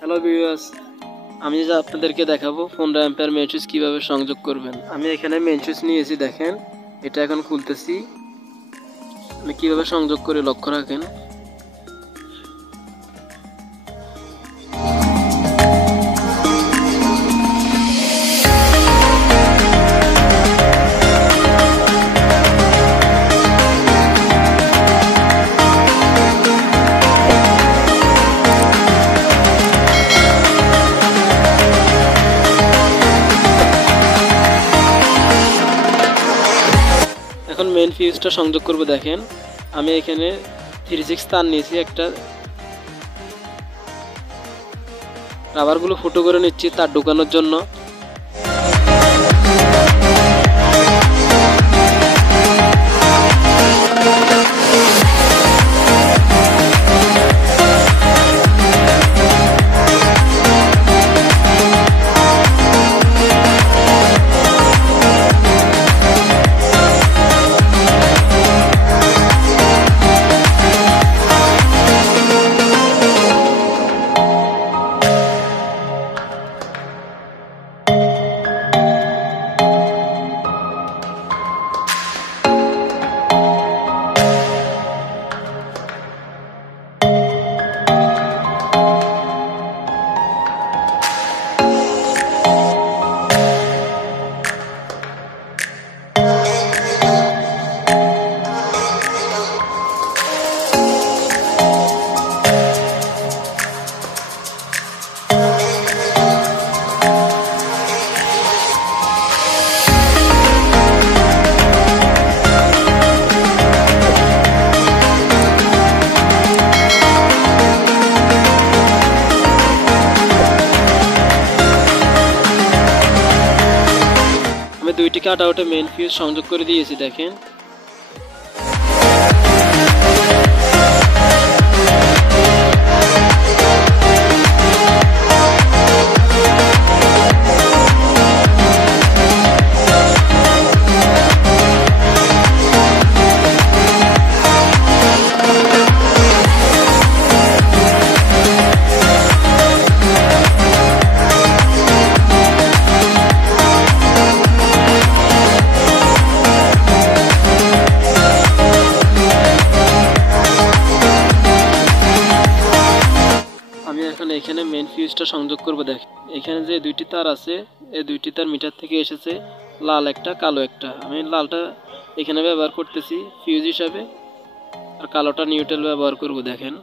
Hello viewers, আমি যে আপনাদেরকে দেখাবো 15 অ্যাম্পিয়ার মেইন সুইচ কীভাবে সংযোগ করবেন। আমি এখানে মেইন সুইচ নিয়েছি, দেখেন এটা এখন খুলতেছি। আমি কীভাবে সংযোগ করে লক্ষ্য রাখেন। এখন মেইন ফিউজটা সংযোগ করব। দেখেন আমি এখানে 36 তার নিয়েছি, একটা রাবারগুলো ফুটো করে নিচ্ছি তার ঢোকানোর জন্য। দুইটি কাট আউটে মেইন ফিউজ সংযোগ করে দিয়েছি। দেখেন এখানে মেইন ফিউজটা সংযোগ করব। দেখেন এখানে যে দুইটি তার আছে, এই দুইটি তার মিটার থেকে এসেছে, লাল একটা কালো একটা। আমি লালটা এখানে ব্যবহার করতেছি ফিউজ হিসাবে, আর কালোটা নিউট্রাল ব্যবহার করব। দেখেন